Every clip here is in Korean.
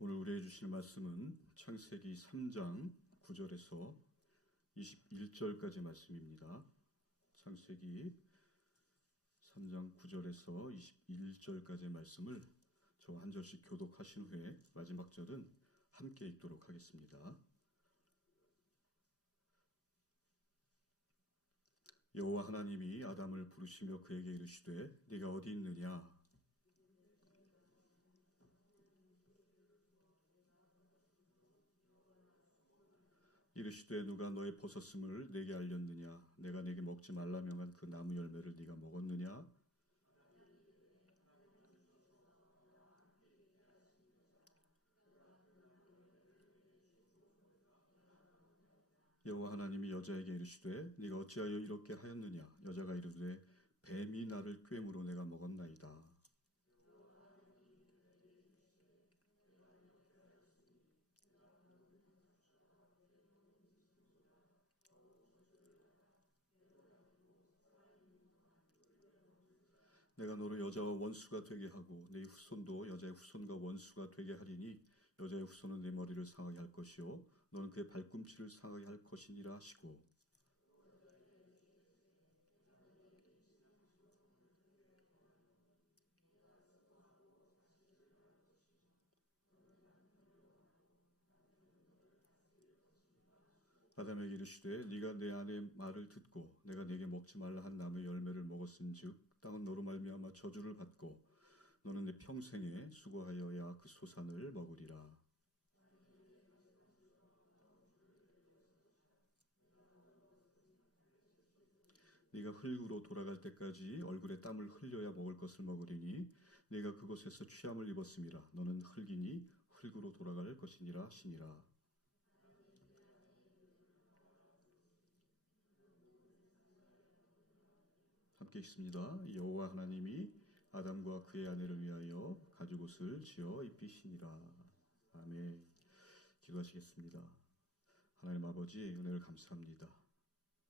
오늘 우리에게 주실 말씀은 창세기 3장 9절에서 21절까지 말씀입니다. 창세기 3장 9절에서 21절까지의 말씀을 저와 한 절씩 교독하신 후에 마지막 절은 함께 읽도록 하겠습니다. 여호와 하나님이 아담을 부르시며 그에게 이르시되 네가 어디 있느냐? 이르시되 누가 너의 벗었음을 내게 알렸느냐? 내가 내게 먹지 말라 명한 그 나무 열매를 네가 먹었느냐? 여호와 하나님이 여자에게 이르시되 네가 어찌하여 이렇게 하였느냐? 여자가 이르되 뱀이 나를 꾀므로 내가 먹었나이다. 내가 너를 여자와 원수가 되게 하고 네 후손도 여자의 후손과 원수가 되게 하리니 여자의 후손은 네 머리를 상하게 할 것이요 너는 그의 발꿈치를 상하게 할 것이니라 하시고 아담에게 이르시되 네가 내 아내의 말을 듣고 내가 네게 먹지 말라 한 나무의 열매를 먹었은즉 땅은 너로 말미암아 저주를 받고 너는 내 평생에 수고하여야 그 소산을 먹으리라. 네가 흙으로 돌아갈 때까지 얼굴에 땀을 흘려야 먹을 것을 먹으리니 네가 그곳에서 취함을 입었음이라 너는 흙이니 흙으로 돌아갈 것이니라 하시니라. 함께 읽습니다. 여호와 하나님이 아담과 그의 아내를 위하여 가죽옷을 지어 입히시니라. 아멘. 기도하시겠습니다. 하나님 아버지 은혜를 감사합니다.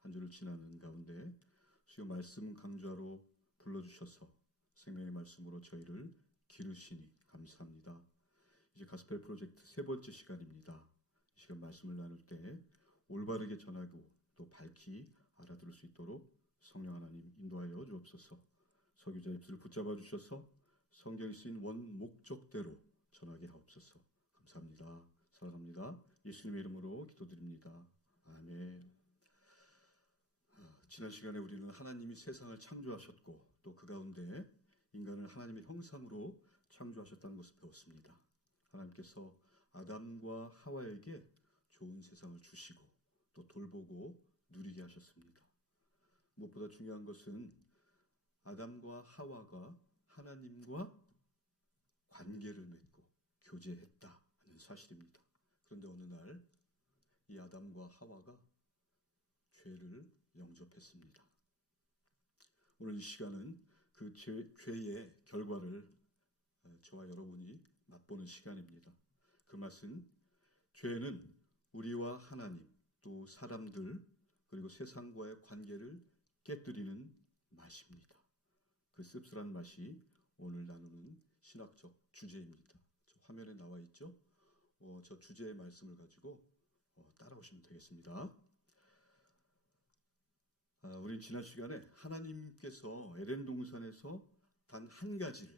한 주를 지나는 가운데 주여 말씀 강좌로 불러주셔서 생명의 말씀으로 저희를 기르시니 감사합니다. 이제 가스펠 프로젝트 세 번째 시간입니다. 이 시간 말씀을 나눌 때 올바르게 전하고 또 밝히 알아들을 수 있도록 성령 하나님 인도하여 주옵소서. 설교자 입술을 붙잡아 주셔서 성경에 쓰인 원 목적대로 전하게 하옵소서. 감사합니다. 사랑합니다. 예수님의 이름으로 기도드립니다. 아멘. 지난 시간에 우리는 하나님이 세상을 창조하셨고 또 그 가운데 인간을 하나님의 형상으로 창조하셨다는 것을 배웠습니다. 하나님께서 아담과 하와에게 좋은 세상을 주시고 또 돌보고 누리게 하셨습니다. 무엇보다 중요한 것은 아담과 하와가 하나님과 관계를 맺고 교제했다 하는 사실입니다. 그런데 어느 날 이 아담과 하와가 죄를 영접했습니다. 오늘 이 시간은 그 죄의 결과를 저와 여러분이 맛보는 시간입니다. 그 맛은 죄는 우리와 하나님 또 사람들 그리고 세상과의 관계를 깨뜨리는 맛입니다. 그 씁쓸한 맛이 오늘 나누는 신학적 주제입니다. 저 화면에 나와 있죠? 저 주제의 말씀을 가지고 따라오시면 되겠습니다. 우리 지난 시간에 하나님께서 에덴 동산에서 단 한 가지를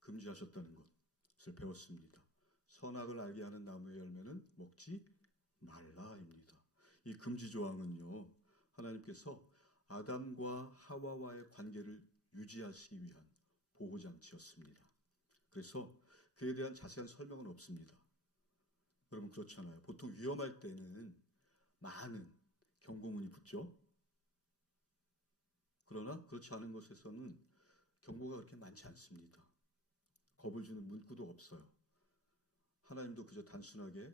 금지하셨다는 것을 배웠습니다. 선악을 알게 하는 나무의 열매는 먹지 말라입니다. 이 금지 조항은요, 하나님께서 아담과 하와와의 관계를 유지하시기 위한 보호장치였습니다. 그래서 그에 대한 자세한 설명은 없습니다. 여러분 그렇잖아요. 보통 위험할 때는 많은 경고문이 붙죠. 그러나 그렇지 않은 곳에서는 경고가 그렇게 많지 않습니다. 겁을 주는 문구도 없어요. 하나님도 그저 단순하게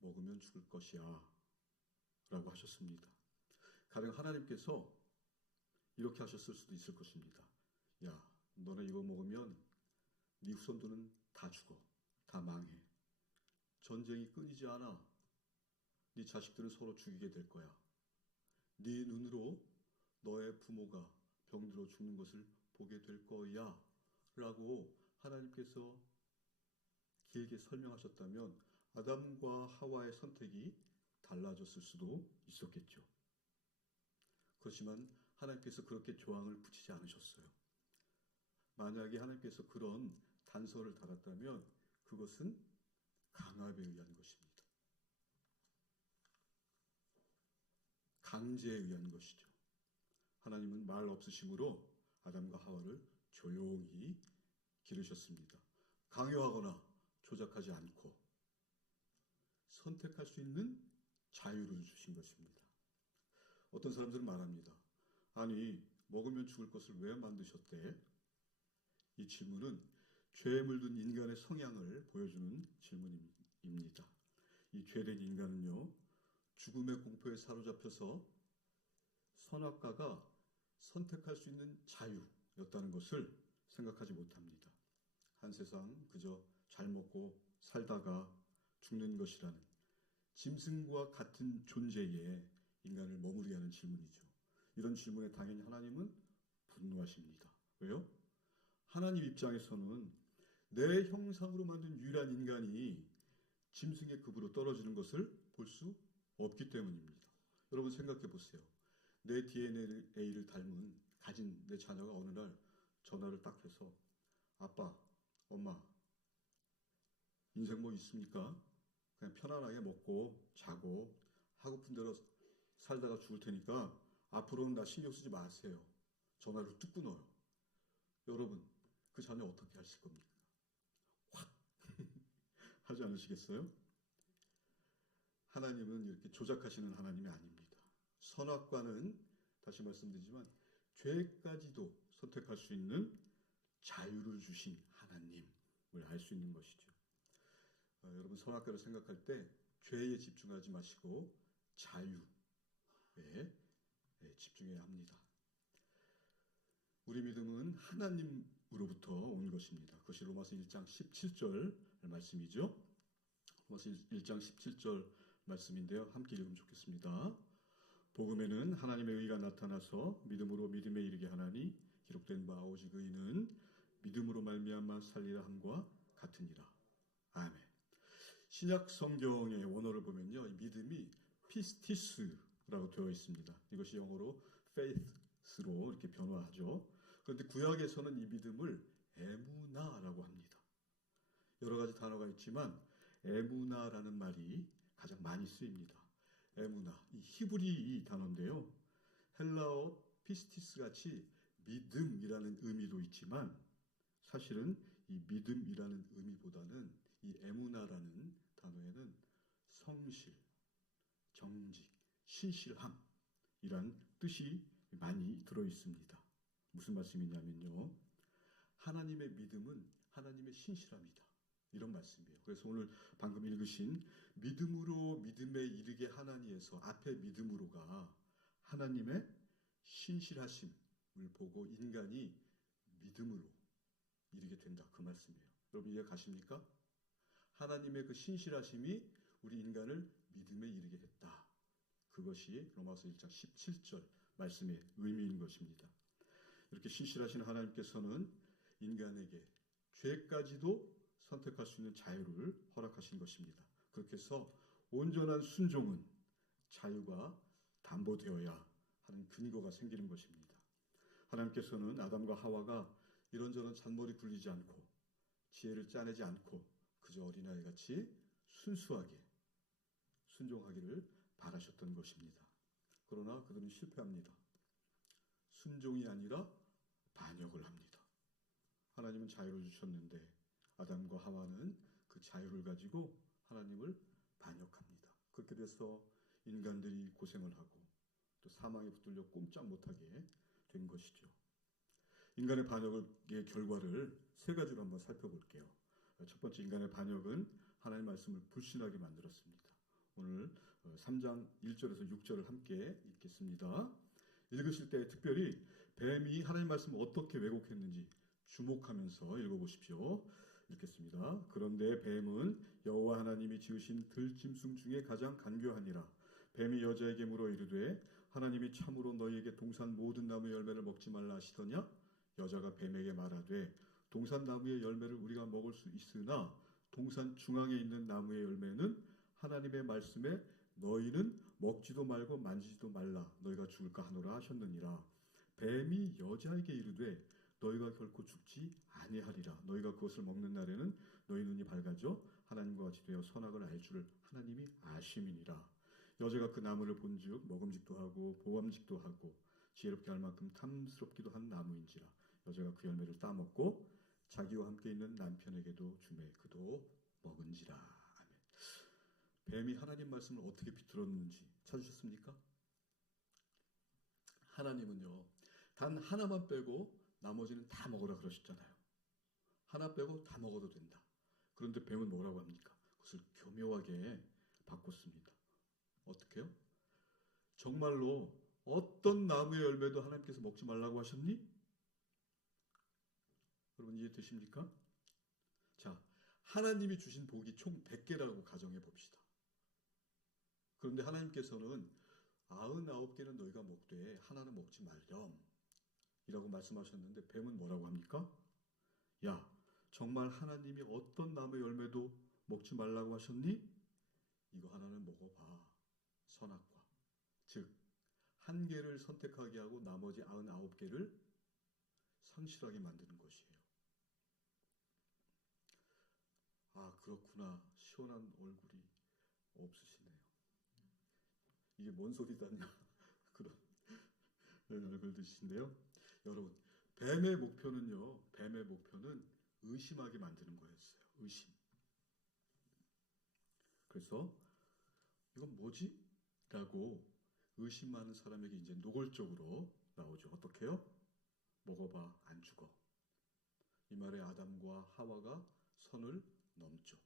먹으면 죽을 것이야 라고 하셨습니다. 가령 하나님께서 이렇게 하셨을 수도 있을 것입니다. 야, 너네 이거 먹으면 네 후손들은 다 죽어. 다 망해. 전쟁이 끊이지 않아. 네 자식들은 서로 죽이게 될 거야. 네 눈으로 너의 부모가 병들어 죽는 것을 보게 될 거야 라고 하나님께서 길게 설명하셨다면 아담과 하와의 선택이 달라졌을 수도 있었겠죠. 그렇지만 하나님께서 그렇게 조항을 붙이지 않으셨어요. 만약에 하나님께서 그런 단서를 달았다면 그것은 강압에 의한 것입니다. 강제에 의한 것이죠. 하나님은 말 없으심으로 아담과 하와를 조용히 기르셨습니다. 강요하거나 조작하지 않고 선택할 수 있는 자유를 주신 것입니다. 어떤 사람들은 말합니다. 아니, 먹으면 죽을 것을 왜 만드셨대? 이 질문은 죄에 물든 인간의 성향을 보여주는 질문입니다. 이 죄된 인간은요, 죽음의 공포에 사로잡혀서 선악과가 선택할 수 있는 자유였다는 것을 생각하지 못합니다. 한 세상 그저 잘 먹고 살다가 죽는 것이라는 짐승과 같은 존재에 인간을 머무르게 하는 질문이죠. 이런 질문에 당연히 하나님은 분노하십니다. 왜요? 하나님 입장에서는 내 형상으로 만든 유일한 인간이 짐승의 급으로 떨어지는 것을 볼 수 없기 때문입니다. 여러분 생각해 보세요. 내 DNA를 가진 내 자녀가 어느 날 전화를 딱 해서 아빠, 엄마, 인생 뭐 있습니까? 그냥 편안하게 먹고 자고 하고픈 대로 살다가 죽을 테니까 앞으로는 나 신경 쓰지 마세요. 전화를 뚝 끊어요. 여러분, 그 자녀 어떻게 하실 겁니까? 확 하지 않으시겠어요? 하나님은 이렇게 조작하시는 하나님이 아닙니다. 선악과는 다시 말씀드리지만 죄까지도 선택할 수 있는 자유를 주신 하나님을 알 수 있는 것이죠. 여러분 선악과를 생각할 때 죄에 집중하지 마시고 자유에 집중해야 합니다. 우리 믿음은 하나님으로부터 온 것입니다. 그것이 로마서 1장 17절 말씀이죠. 로마서 1장 17절 말씀인데요. 함께 읽으면 좋겠습니다. 복음에는 하나님의 의가 나타나서 믿음으로 믿음에 이르게 하나니 기록된 바 오직 의는 믿음으로 말미암아 살리라 함과 같으니라. 아멘. 신약 성경의 원어를 보면요, 이 믿음이 피스티스라고 되어 있습니다. 이것이 영어로 faith로 이렇게 변화하죠. 그런데 구약에서는 이 믿음을 에무나라고 합니다. 여러 가지 단어가 있지만 에무나라는 말이 가장 많이 쓰입니다. 에무나, 이 히브리 단어인데요. 헬라어 피스티스 같이 믿음이라는 의미도 있지만 사실은 이 믿음이라는 의미보다는 이 에무나라는 단어에는 성실, 정직, 신실함이란 뜻이 많이 들어 있습니다. 무슨 말씀이냐면요. 하나님의 믿음은 하나님의 신실함이다. 이런 말씀이에요. 그래서 오늘 방금 읽으신 믿음으로 믿음에 이르게 하나니에서 앞에 믿음으로가 하나님의 신실하심을 보고 인간이 믿음으로 이르게 된다. 그 말씀이에요. 여러분 이해 가십니까? 하나님의 그 신실하심이 우리 인간을 믿음에 이르게 했다. 그것이 로마서 1장 17절 말씀의 의미인 것입니다. 이렇게 신실하신 하나님께서는 인간에게 죄까지도 선택할 수 있는 자유를 허락하신 것입니다. 그렇게 해서 온전한 순종은 자유가 담보되어야 하는 근거가 생기는 것입니다. 하나님께서는 아담과 하와가 이런저런 잔머리 굴리지 않고 지혜를 짜내지 않고 그저 어린아이같이 순수하게 순종하기를 바라셨던 것입니다. 그러나 그들은 실패합니다. 순종이 아니라 반역을 합니다. 하나님은 자유를 주셨는데 아담과 하와는 그 자유를 가지고 하나님을 반역합니다. 그렇게 돼서 인간들이 고생을 하고 또 사망에 붙들려 꼼짝 못하게 된 것이죠. 인간의 반역의 결과를 세 가지로 한번 살펴볼게요. 첫 번째, 인간의 반역은 하나님의 말씀을 불신하게 만들었습니다. 오늘 3장 1절에서 6절을 함께 읽겠습니다. 읽으실 때 특별히 뱀이 하나님 말씀을 어떻게 왜곡했는지 주목하면서 읽어보십시오. 읽겠습니다. 그런데 뱀은 여호와 하나님이 지으신 들짐승 중에 가장 간교하니라. 뱀이 여자에게 물어 이르되 하나님이 참으로 너희에게 동산 모든 나무의 열매를 먹지 말라 하시더냐? 여자가 뱀에게 말하되 동산 나무의 열매를 우리가 먹을 수 있으나 동산 중앙에 있는 나무의 열매는 하나님의 말씀에 너희는 먹지도 말고 만지지도 말라 너희가 죽을까 하노라 하셨느니라. 뱀이 여자에게 이르되 너희가 결코 죽지 아니하리라. 너희가 그것을 먹는 날에는 너희 눈이 밝아져 하나님과 같이 되어 선악을 알 줄을 하나님이 아심이니라. 여자가 그 나무를 본즉 먹음직도 하고 보암직도 하고 지혜롭게 할 만큼 탐스럽기도 한 나무인지라. 여자가 그 열매를 따먹고 자기와 함께 있는 남편에게도 주매 그도 먹은지라. 아멘. 뱀이 하나님 말씀을 어떻게 비틀었는지 찾으셨습니까? 하나님은요, 단 하나만 빼고 나머지는 다 먹으라 그러셨잖아요. 하나 빼고 다 먹어도 된다. 그런데 뱀은 뭐라고 합니까? 그것을 교묘하게 바꿨습니다. 어떻게요? 정말로 어떤 나무의 열매도 하나님께서 먹지 말라고 하셨니? 여러분 이해되십니까? 자, 하나님이 주신 복이 총 100개라고 가정해 봅시다. 그런데 하나님께서는 99개는 너희가 먹되 하나는 먹지 말렴 이라고 말씀하셨는데 뱀은 뭐라고 합니까? 야, 정말 하나님이 어떤 나무의 열매도 먹지 말라고 하셨니? 이거 하나는 먹어봐. 선악과. 즉, 한 개를 선택하게 하고 나머지 99개를 상실하게 만드는 것이에요. 아, 그렇구나. 시원한 얼굴이 없으시네요. 이게 뭔 소리다냐. 그런 얼굴들이신데요. 여러분, 뱀의 목표는 의심하게 만드는 거였어요. 의심. 그래서 이건 뭐지? 라고 의심하는 사람에게 이제 노골적으로 나오죠. 어떻게요? 먹어봐, 안 죽어. 이 말에 아담과 하와가 선을 넘죠.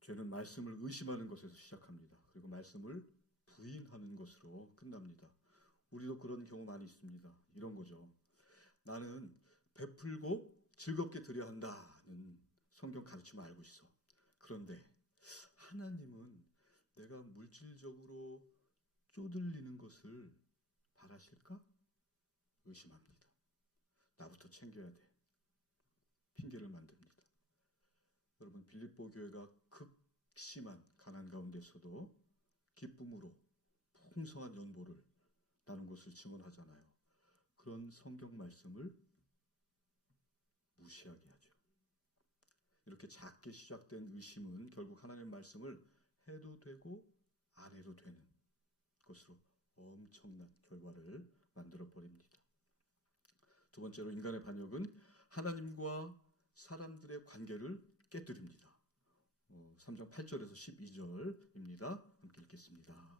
죄는 말씀을 의심하는 것에서 시작합니다. 그리고 말씀을 부인하는 것으로 끝납니다. 우리도 그런 경우 많이 있습니다. 이런 거죠. 나는 베풀고 즐겁게 드려야 한다는 성경 가르침을 알고 있어. 그런데 하나님은 내가 물질적으로 쪼들리는 것을 바라실까? 의심합니다. 나부터 챙겨야 돼. 핑계를 만듭니다. 여러분 빌립보 교회가 극심한 가난 가운데서도 기쁨으로 풍성한 연보를 나눈 것을 증언하잖아요. 그런 성경 말씀을 무시하게 하죠. 이렇게 작게 시작된 의심은 결국 하나님의 말씀을 해도 되고 안 해도 되는 것으로 엄청난 결과를 만들어버립니다. 두 번째로 인간의 반역은 하나님과 사람들의 관계를 깨뜨립니다. 3장 8절에서 12절입니다. 함께 읽겠습니다.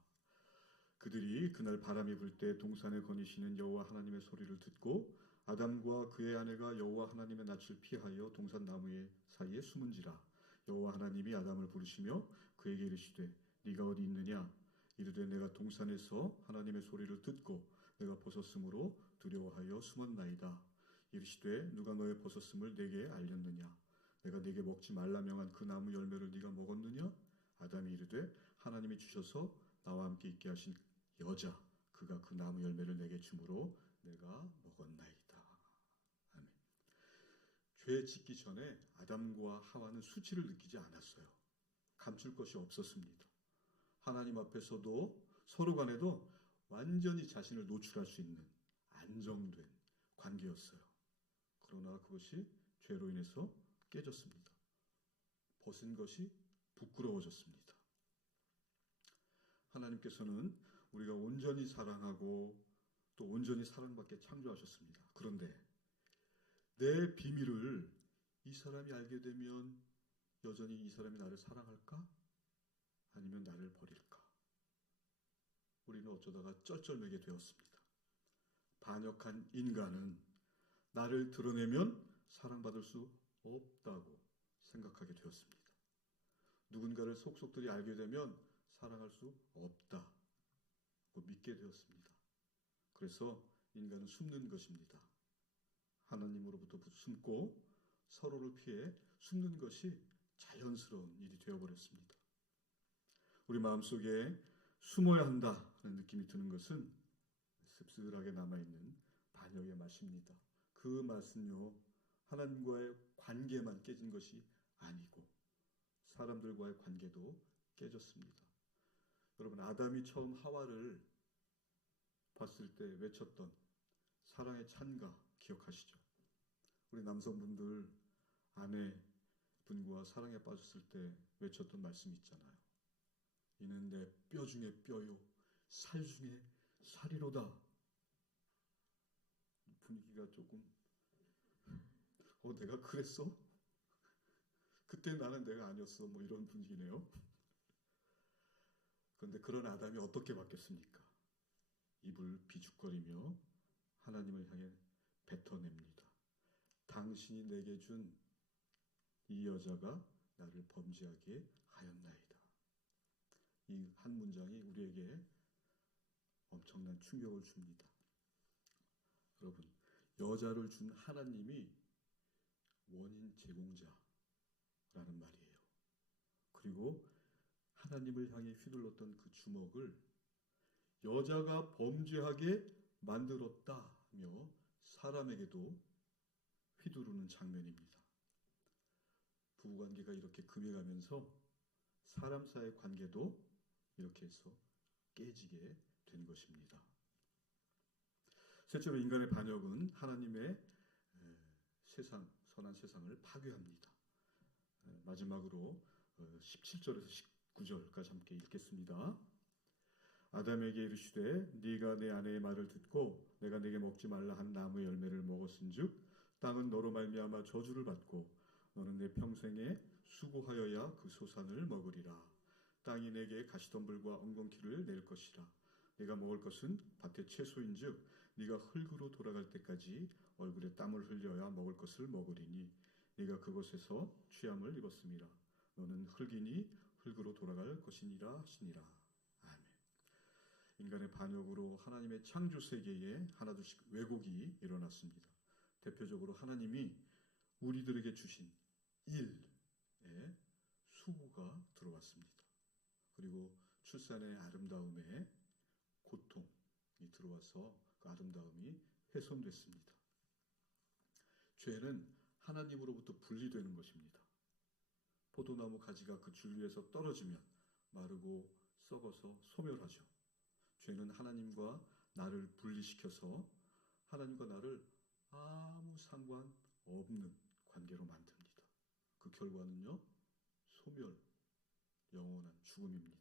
그들이 그날 바람이 불 때 동산에 거니시는 여호와 하나님의 소리를 듣고 아담과 그의 아내가 여호와 하나님의 낯을 피하여 동산 나무의 사이에 숨은지라. 여호와 하나님이 아담을 부르시며 그에게 이르시되 네가 어디 있느냐? 이르되 내가 동산에서 하나님의 소리를 듣고 내가 벗었으므로 두려워하여 숨었나이다. 이르시되 누가 너의 벗었음을 내게 알렸느냐? 내가 네게 먹지 말라 명한 그 나무 열매를 네가 먹었느냐? 아담이 이르되 하나님이 주셔서 나와 함께 있게 하신 여자 그가 그 나무 열매를 내게 주므로 내가 먹었나이다. 아멘. 죄 짓기 전에 아담과 하와는 수치를 느끼지 않았어요. 감출 것이 없었습니다. 하나님 앞에서도 서로 간에도 완전히 자신을 노출할 수 있는 안정된 관계였어요. 그러나 그것이 죄로 인해서 깨졌습니다. 벗은 것이 부끄러워졌습니다. 하나님께서는 우리가 온전히 사랑하고 또 온전히 사랑받게 창조하셨습니다. 그런데 내 비밀을 이 사람이 알게 되면 여전히 이 사람이 나를 사랑할까? 아니면 나를 버릴까? 우리는 어쩌다가 쩔쩔매게 되었습니다. 반역한 인간은 나를 드러내면 사랑받을 수 없다고 생각하게 되었습니다. 누군가를 속속들이 알게 되면 사랑할 수 없다고 믿게 되었습니다. 그래서 인간은 숨는 것입니다. 하나님으로부터 숨고 서로를 피해 숨는 것이 자연스러운 일이 되어버렸습니다. 우리 마음속에 숨어야 한다는 느낌이 드는 것은 씁쓸하게 남아있는 반역의 맛입니다. 그 맛은요, 하나님과의 관계만 깨진 것이 아니고 사람들과의 관계도 깨졌습니다. 여러분, 아담이 처음 하와를 봤을 때 외쳤던 사랑의 찬가 기억하시죠? 우리 남성분들 아내분과 사랑에 빠졌을 때 외쳤던 말씀 있잖아요. 이는 내 뼈 중에 뼈요 살 중에 살이로다. 분위기가 조금 내가 그랬어? 그때 나는 내가 아니었어. 뭐 이런 분위기네요. 그런데 그런 아담이 어떻게 바뀌었습니까? 입을 비죽거리며 하나님을 향해 뱉어냅니다. 당신이 내게 준 이 여자가 나를 범죄하게 하였나이다. 이 한 문장이 우리에게 엄청난 충격을 줍니다. 여러분, 여자를 준 하나님이 원인 제공자라는 말이에요. 그리고 하나님을 향해 휘둘렀던 그 주먹을 여자가 범죄하게 만들었다며 사람에게도 휘두르는 장면입니다. 부부관계가 이렇게 금해가면서 사람 사이의 관계도 이렇게 해서 깨지게 된 것입니다. 셋째로 인간의 반역은 하나님의 세상, 선한 세상을 파괴합니다. 마지막으로 17절에서 19절까지 함께 읽겠습니다. 아담에게 이르시되 네가 내 아내의 말을 듣고 내가 네게 먹지 말라 한 나무의 열매를 먹었은즉 땅은 너로 말미암아 저주를 받고 너는 내 평생에 수고하여야 그 소산을 먹으리라. 땅이 내게 가시덤불과 엉겅퀴를 낼 것이라. 네가 먹을 것은 밭의 채소인즉 네가 흙으로 돌아갈 때까지 얼굴에 땀을 흘려야 먹을 것을 먹으리니 네가 그곳에서 취함을 입었음이라. 너는 흙이니 흙으로 돌아갈 것이니라 하시니라. 아멘. 인간의 반역으로 하나님의 창조 세계에 하나둘씩 왜곡이 일어났습니다. 대표적으로 하나님이 우리들에게 주신 일에 수고가 들어왔습니다. 그리고 출산의 아름다움에 고통이 들어와서 그 아름다움이 훼손됐습니다. 죄는 하나님으로부터 분리되는 것입니다. 포도나무 가지가 그 줄 위에서 떨어지면 마르고 썩어서 소멸하죠. 죄는 하나님과 나를 분리시켜서 하나님과 나를 아무 상관없는 관계로 만듭니다. 그 결과는요, 소멸, 영원한 죽음입니다.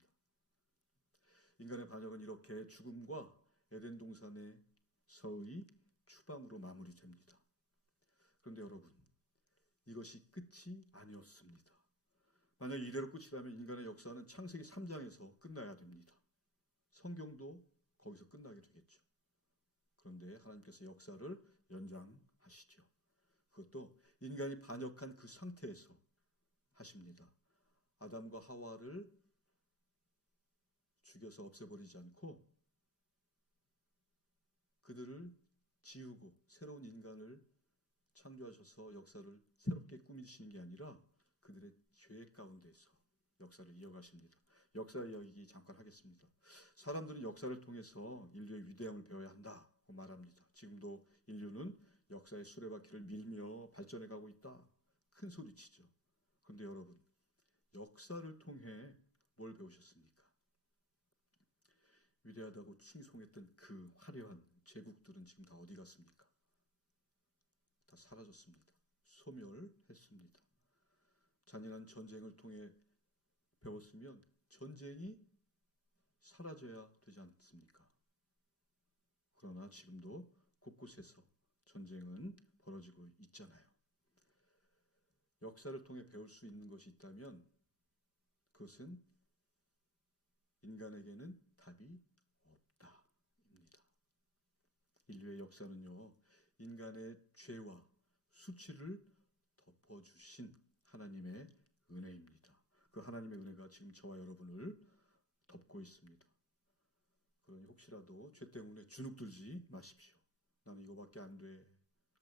인간의 반역은 이렇게 죽음과 에덴 동산에서의 추방으로 마무리됩니다. 그런데 여러분, 이것이 끝이 아니었습니다. 만약 이대로 끝이라면 인간의 역사는 창세기 3장에서 끝나야 됩니다. 성경도 거기서 끝나게 되겠죠. 그런데 하나님께서 역사를 연장하시죠. 그것도 인간이 반역한 그 상태에서 하십니다. 아담과 하와를 죽여서 없애버리지 않고 그들을 지우고 새로운 인간을 창조하셔서 역사를 새롭게 꾸미시는 게 아니라 그들의 죄 가운데서 역사를 이어가십니다. 역사 이야기 잠깐 하겠습니다. 사람들은 역사를 통해서 인류의 위대함을 배워야 한다고 말합니다. 지금도 인류는 역사의 수레바퀴를 밀며 발전해 가고 있다. 큰 소리치죠. 그런데 여러분, 역사를 통해 뭘 배우셨습니까? 위대하다고 칭송했던 그 화려한 제국들은 지금 다 어디 갔습니까? 다 사라졌습니다. 소멸했습니다. 잔인한 전쟁을 통해 배웠으면 전쟁이 사라져야 되지 않습니까? 그러나 지금도 곳곳에서 전쟁은 벌어지고 있잖아요. 역사를 통해 배울 수 있는 것이 있다면 그것은 인간에게는 답이 없다입니다. 인류의 역사는요, 인간의 죄와 수치를 덮어주신 하나님의 은혜입니다. 그 하나님의 은혜가 지금 저와 여러분을 덮고 있습니다. 그러니 혹시라도 죄 때문에 주눅들지 마십시오. 나는 이거밖에 안 돼.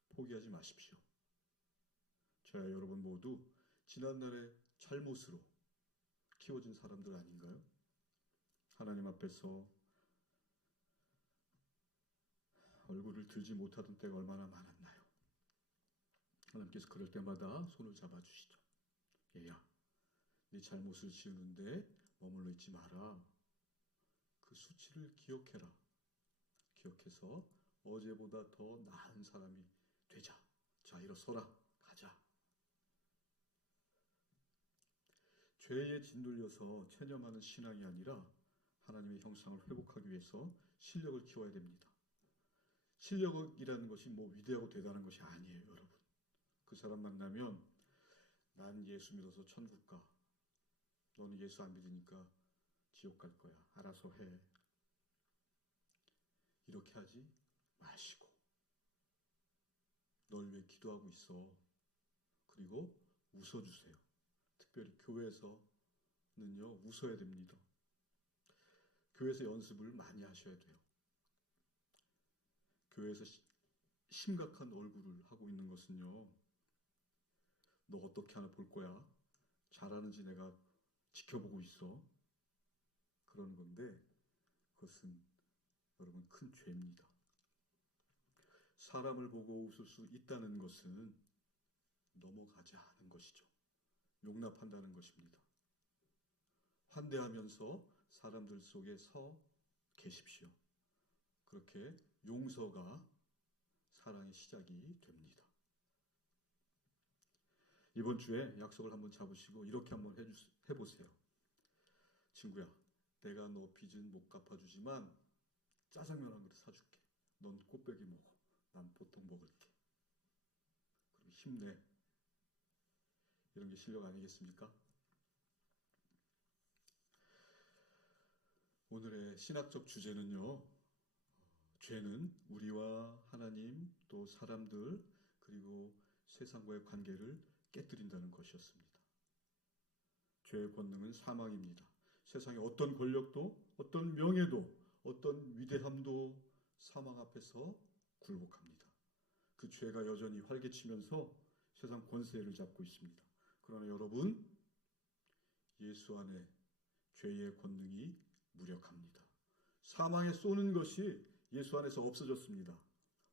포기하지 마십시오. 저와 여러분 모두 지난날의 잘못으로 키워진 사람들 아닌가요? 하나님 앞에서 얼굴을 들지 못하던 때가 얼마나 많았나요? 하나님께서 그럴 때마다 손을 잡아주시죠. 얘야, 네 잘못을 지우는데 머물러 있지 마라. 그 수치를 기억해라. 기억해서 어제보다 더 나은 사람이 되자. 자, 일어서라. 가자. 죄에 짓눌려서 체념하는 신앙이 아니라 하나님의 형상을 회복하기 위해서 실력을 키워야 됩니다. 실력이라는 것이 뭐 위대하고 대단한 것이 아니에요, 여러분. 그 사람 만나면 난 예수 믿어서 천국 가. 너는 예수 안 믿으니까 지옥 갈 거야. 알아서 해. 이렇게 하지 마시고 널 위해 기도하고 있어. 그리고 웃어주세요. 특별히 교회에서는요, 웃어야 됩니다. 교회에서 연습을 많이 하셔야 돼요. 교회에서 심각한 얼굴을 하고 있는 것은요, 너 어떻게 하나 볼 거야. 잘하는지 내가 지켜보고 있어. 그런 건데 그것은 여러분 큰 죄입니다. 사람을 보고 웃을 수 있다는 것은 넘어가지 않은 것이죠. 용납한다는 것입니다. 환대하면서 사람들 속에 서 계십시오. 그렇게 용서가 사랑의 시작이 됩니다. 이번 주에 약속을 한번 잡으시고 이렇게 한번 해보세요. 친구야, 내가 너 빚은 못 갚아주지만 짜장면 한 그릇 사줄게. 넌 꽃배기 먹어. 난 보통 먹을게. 그리고 힘내. 이런 게 실력 아니겠습니까? 오늘의 신학적 주제는요, 죄는 우리와 하나님 또 사람들 그리고 세상과의 관계를 깨뜨린다는 것이었습니다. 죄의 권능은 사망입니다. 세상의 어떤 권력도 어떤 명예도 어떤 위대함도 사망 앞에서 굴복합니다. 그 죄가 여전히 활개치면서 세상 권세를 잡고 있습니다. 그러나 여러분, 예수 안에 죄의 권능이 무력합니다. 사망에 쏘는 것이 예수 안에서 없어졌습니다.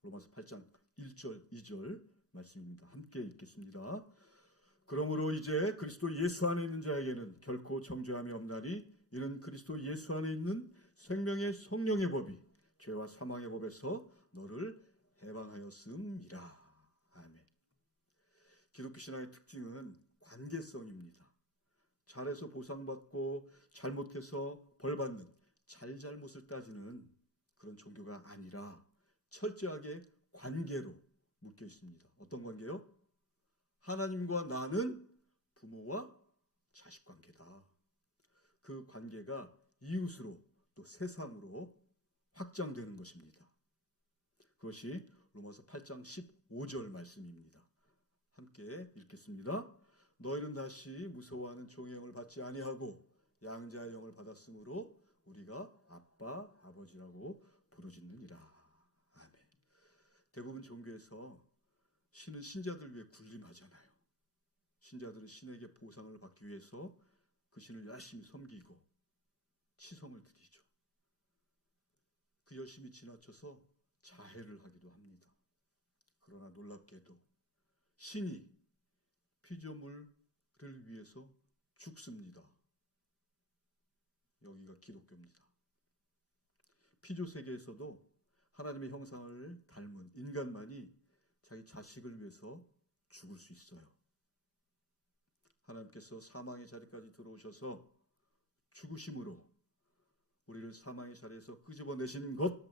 로마서 8장 1절 2절 말씀입니다. 함께 읽겠습니다. 그러므로 이제 그리스도 예수 안에 있는 자에게는 결코 정죄함이 없나니 이는 그리스도 예수 안에 있는 생명의 성령의 법이 죄와 사망의 법에서 너를 해방하였음이라. 아멘. 기독교 신앙의 특징은 관계성입니다. 잘해서 보상받고 잘못해서 벌받는 잘못을 따지는 그런 종교가 아니라 철저하게 관계로 묶여 있습니다. 어떤 관계요? 하나님과 나는 부모와 자식 관계다. 그 관계가 이웃으로 또 세상으로 확장되는 것입니다. 그것이 로마서 8장 15절 말씀입니다. 함께 읽겠습니다. 너희는 다시 무서워하는 종의 영을 받지 아니하고 양자의 영을 받았으므로 우리가 아빠, 아버지라고 부르짖느니라. 아멘. 대부분 종교에서 신은 신자들 위해 군림하잖아요. 신자들은 신에게 보상을 받기 위해서 그 신을 열심히 섬기고 치성을 드리죠. 그 열심히 지나쳐서 자해를 하기도 합니다. 그러나 놀랍게도 신이 피조물을 위해서 죽습니다. 여기가 기독교입니다. 피조 세계에서도 하나님의 형상을 닮은 인간만이 자기 자식을 위해서 죽을 수 있어요. 하나님께서 사망의 자리까지 들어오셔서 죽으심으로 우리를 사망의 자리에서 끄집어내신 것,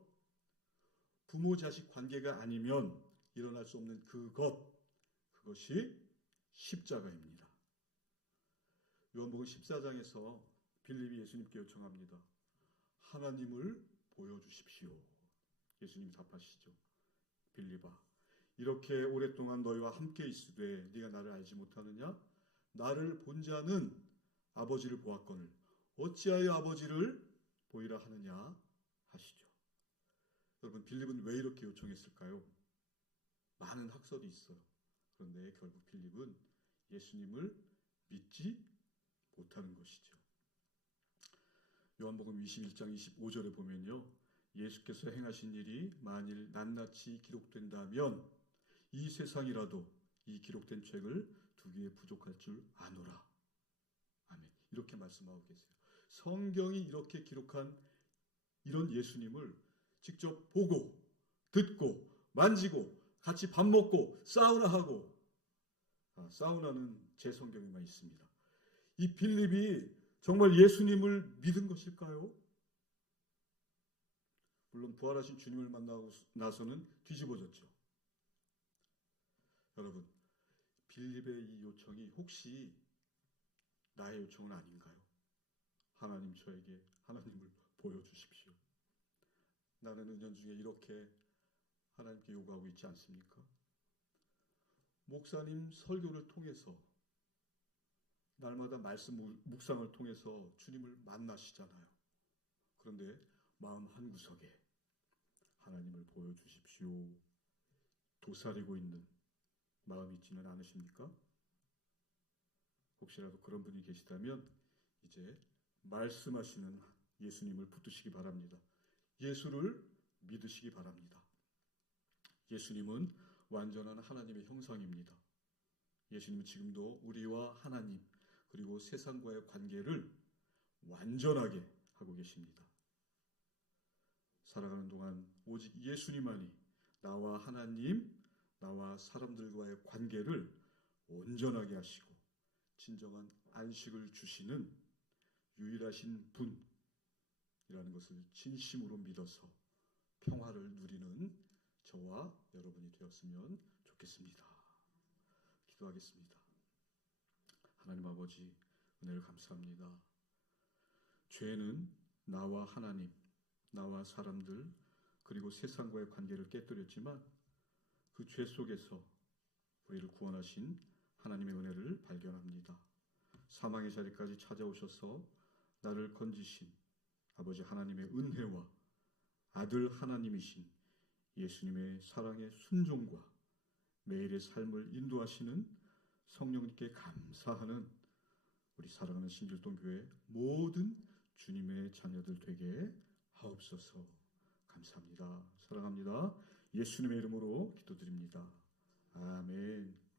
부모 자식 관계가 아니면 일어날 수 없는 그것이 십자가입니다. 요한복음 14장에서 빌립이 예수님께 요청합니다. 하나님을 보여주십시오. 예수님이 답하시죠. 빌립아, 이렇게 오랫동안 너희와 함께 있으되 네가 나를 알지 못하느냐? 나를 본 자는 아버지를 보았거늘 어찌하여 아버지를 보이라 하느냐 하시죠. 여러분, 빌립은 왜 이렇게 요청했을까요? 많은 학설이 있어요. 그런데 결국 빌립은 예수님을 믿지 못하는 것이죠. 요한복음 21장 25절에 보면요, 예수께서 행하신 일이 만일 낱낱이 기록된다면 이 세상이라도 이 기록된 책을 두기에 부족할 줄 아노라. 아멘. 이렇게 말씀하고 계세요. 성경이 이렇게 기록한 이런 예수님을 직접 보고 듣고 만지고 같이 밥 먹고 사우나하고, 사우나는 제 성경에만 있습니다. 이 빌립이 정말 예수님을 믿은 것일까요? 물론 부활하신 주님을 만나고 나서는 뒤집어졌죠. 여러분, 빌립의 이 요청이 혹시 나의 요청은 아닌가요? 하나님, 저에게 하나님을 보여주십시오. 나는 은연중에 이렇게 하나님께 요구하고 있지 않습니까? 목사님 설교를 통해서, 날마다 말씀 묵상을 통해서 주님을 만나시잖아요. 그런데 마음 한구석에 하나님을 보여주십시오, 도사리고 있는 마음이 있지는 않으십니까? 혹시라도 그런 분이 계시다면 이제 말씀하시는 예수님을 붙드시기 바랍니다. 예수를 믿으시기 바랍니다. 예수님은 완전한 하나님의 형상입니다. 예수님은 지금도 우리와 하나님 그리고 세상과의 관계를 완전하게 하고 계십니다. 살아가는 동안 오직 예수님만이 나와 하나님, 나와 사람들과의 관계를 온전하게 하시고 진정한 안식을 주시는 유일하신 분이라는 것을 진심으로 믿어서 평화를 누리는 저와 여러분이 되었으면 좋겠습니다. 기도하겠습니다. 하나님 아버지, 은혜를 감사합니다. 죄는 나와 하나님, 나와 사람들, 그리고 세상과의 관계를 깨뜨렸지만 그 죄 속에서 우리를 구원하신 하나님의 은혜를 발견합니다. 사망의 자리까지 찾아오셔서 나를 건지신 아버지 하나님의 은혜와 아들 하나님이신 예수님의 사랑의 순종과 매일의 삶을 인도하시는 성령님께 감사하는 우리 사랑하는 신길동교회 모든 주님의 자녀들 되게 하옵소서. 감사합니다. 사랑합니다. 예수님의 이름으로 기도드립니다. 아멘.